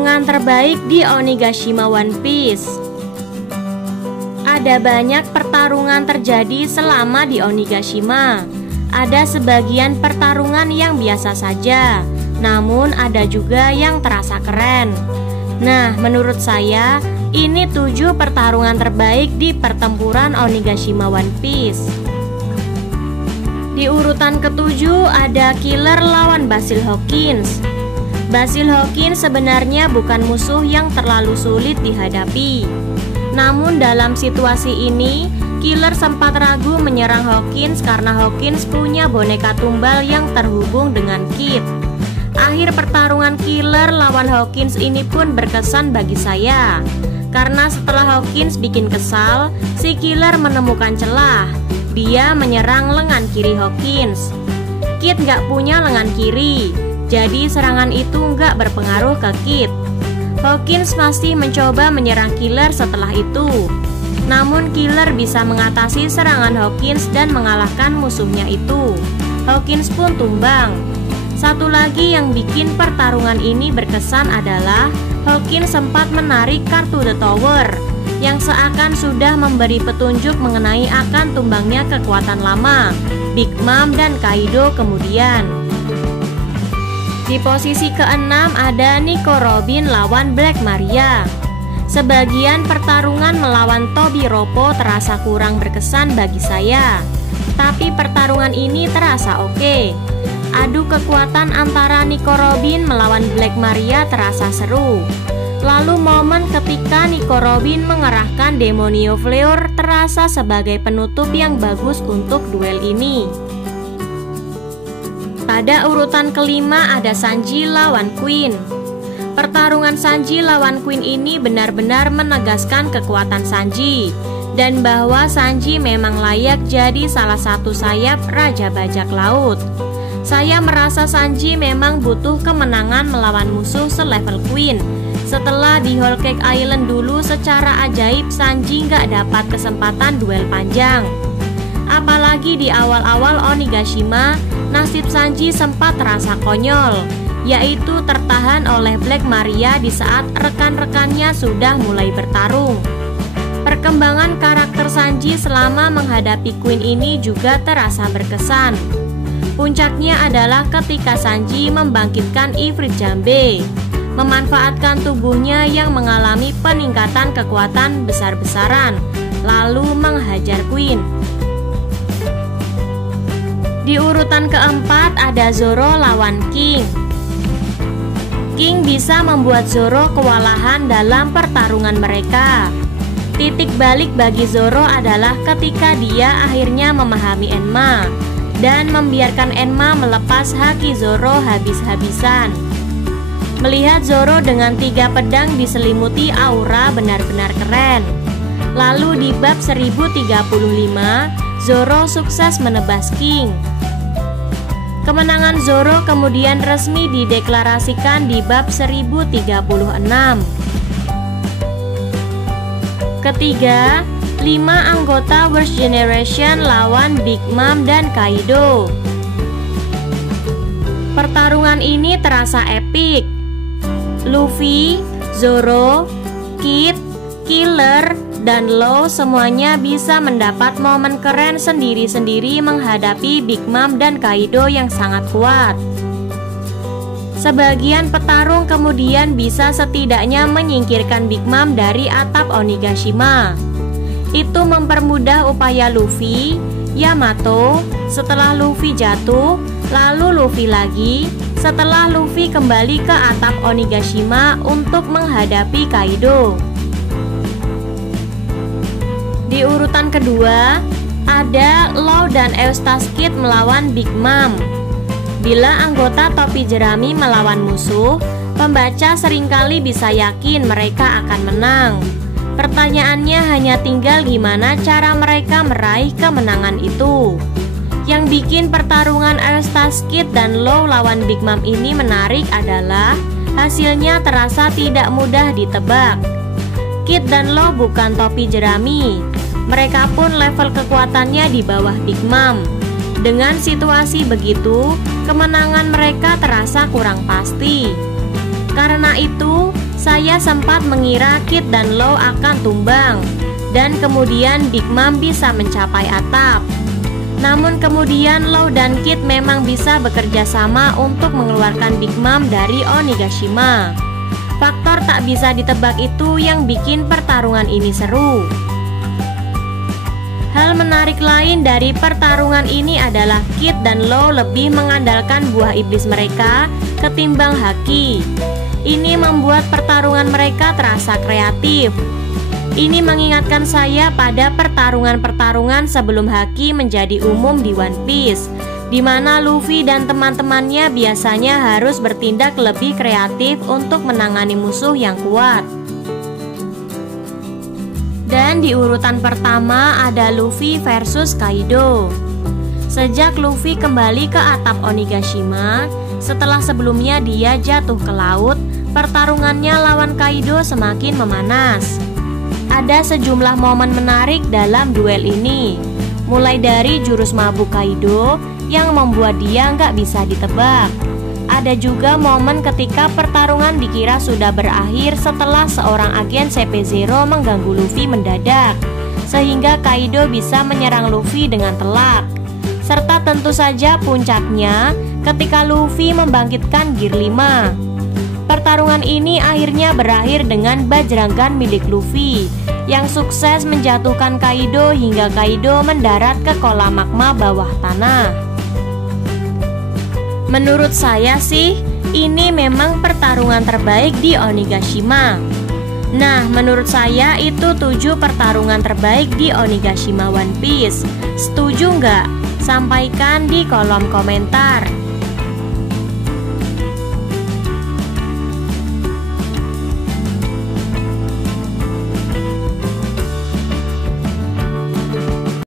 pertarungan terbaik di Onigashima One Piece. Ada banyak pertarungan terjadi selama di Onigashima. Ada sebagian pertarungan yang biasa saja, namun ada juga yang terasa keren. Nah, menurut saya, ini 7 pertarungan terbaik di pertempuran Onigashima One Piece. Di urutan ke-7 ada Killer lawan Basil Hawkins. Basil Hawkins sebenarnya bukan musuh yang terlalu sulit dihadapi. Namun dalam situasi ini, Killer sempat ragu menyerang Hawkins karena Hawkins punya boneka tumbal yang terhubung dengan Kid. Akhir pertarungan Killer lawan Hawkins ini pun berkesan bagi saya. Karena setelah Hawkins bikin kesal, si Killer menemukan celah. Dia menyerang lengan kiri Hawkins. Kid nggak punya lengan kiri, jadi serangan itu nggak berpengaruh ke Kid. Hawkins masih mencoba menyerang Killer setelah itu. Namun Killer bisa mengatasi serangan Hawkins dan mengalahkan musuhnya itu. Hawkins pun tumbang. Satu lagi yang bikin pertarungan ini berkesan adalah Hawkins sempat menarik kartu The Tower yang seakan sudah memberi petunjuk mengenai akan tumbangnya kekuatan lama Big Mom dan Kaido kemudian. Di posisi ke-6 ada Nico Robin lawan Black Maria. Sebagian pertarungan melawan Tobi Roppo terasa kurang berkesan bagi saya, tapi pertarungan ini terasa oke. Adu kekuatan antara Nico Robin melawan Black Maria terasa seru. Lalu momen ketika Nico Robin mengerahkan Demonio Flare terasa sebagai penutup yang bagus untuk duel ini. Pada urutan kelima ada Sanji lawan Queen. Pertarungan Sanji lawan Queen ini benar-benar menegaskan kekuatan Sanji dan bahwa Sanji memang layak jadi salah satu sayap Raja Bajak Laut. Saya merasa Sanji memang butuh kemenangan melawan musuh selevel Queen. Setelah di Whole Cake Island dulu secara ajaib Sanji nggak dapat kesempatan duel panjang. Apalagi di awal-awal Onigashima, nasib Sanji sempat terasa konyol, yaitu tertahan oleh Black Maria di saat rekan-rekannya sudah mulai bertarung. Perkembangan karakter Sanji selama menghadapi Queen ini juga terasa berkesan. Puncaknya adalah ketika Sanji membangkitkan Ifrit Jambe, memanfaatkan tubuhnya yang mengalami peningkatan kekuatan besar-besaran, lalu menghajar Queen. Di urutan keempat ada Zoro lawan King. King bisa membuat Zoro kewalahan dalam pertarungan mereka. Titik balik bagi Zoro adalah ketika dia akhirnya memahami Enma dan membiarkan Enma melepas haki Zoro habis-habisan. Melihat Zoro dengan 3 pedang diselimuti aura benar-benar keren. Lalu di bab 1035, Zoro sukses menebas King. Kemenangan Zoro kemudian resmi dideklarasikan di bab 1036. Ketiga, 5 anggota Worst Generation lawan Big Mom dan Kaido. Pertarungan ini terasa epik. Luffy, Zoro, Kid, Killer, dan Law semuanya bisa mendapat momen keren sendiri-sendiri menghadapi Big Mom dan Kaido yang sangat kuat. Sebagian petarung kemudian bisa setidaknya menyingkirkan Big Mom dari atap Onigashima. Itu mempermudah upaya Luffy, Yamato, setelah Luffy jatuh, lalu Luffy lagi, setelah Luffy kembali ke atap Onigashima untuk menghadapi Kaido. Di urutan kedua, ada Law dan Eustace Kid melawan Big Mom. Bila anggota topi jerami melawan musuh, pembaca seringkali bisa yakin mereka akan menang. Pertanyaannya hanya tinggal gimana cara mereka meraih kemenangan itu. Yang bikin pertarungan Eustace Kid dan Law lawan Big Mom ini menarik adalah hasilnya terasa tidak mudah ditebak. Kid dan Law bukan topi jerami. Mereka pun level kekuatannya di bawah Big Mom. Dengan situasi begitu, kemenangan mereka terasa kurang pasti. Karena itu, Saya sempat mengira Kid dan Law akan tumbang dan kemudian Big Mom bisa mencapai atap. Namun kemudian Law dan Kid memang bisa bekerja sama untuk mengeluarkan Big Mom dari Onigashima. Faktor tak bisa ditebak itu yang bikin pertarungan ini seru. Hal menarik lain dari pertarungan ini adalah Kid dan Law lebih mengandalkan buah iblis mereka ketimbang Haki. Ini membuat pertarungan mereka terasa kreatif. Ini mengingatkan saya pada pertarungan-pertarungan sebelum Haki menjadi umum di One Piece, di mana Luffy dan teman-temannya biasanya harus bertindak lebih kreatif untuk menangani musuh yang kuat. Dan di urutan pertama ada Luffy versus Kaido. Sejak Luffy kembali ke atap Onigashima, setelah sebelumnya dia jatuh ke laut, pertarungannya lawan Kaido semakin memanas. Ada sejumlah momen menarik dalam duel ini, mulai dari jurus mabuk Kaido yang membuat dia nggak bisa ditebak. Ada juga momen ketika pertarungan dikira sudah berakhir setelah seorang agen CP0 mengganggu Luffy mendadak, sehingga Kaido bisa menyerang Luffy dengan telak. Serta tentu saja puncaknya ketika Luffy membangkitkan Gear 5. Pertarungan ini akhirnya berakhir dengan bajrangan milik Luffy yang sukses menjatuhkan Kaido hingga Kaido mendarat ke kolam magma bawah tanah. Menurut saya sih, ini memang pertarungan terbaik di Onigashima. Nah, menurut saya itu 7 pertarungan terbaik di Onigashima One Piece. Setuju nggak? Sampaikan di kolom komentar.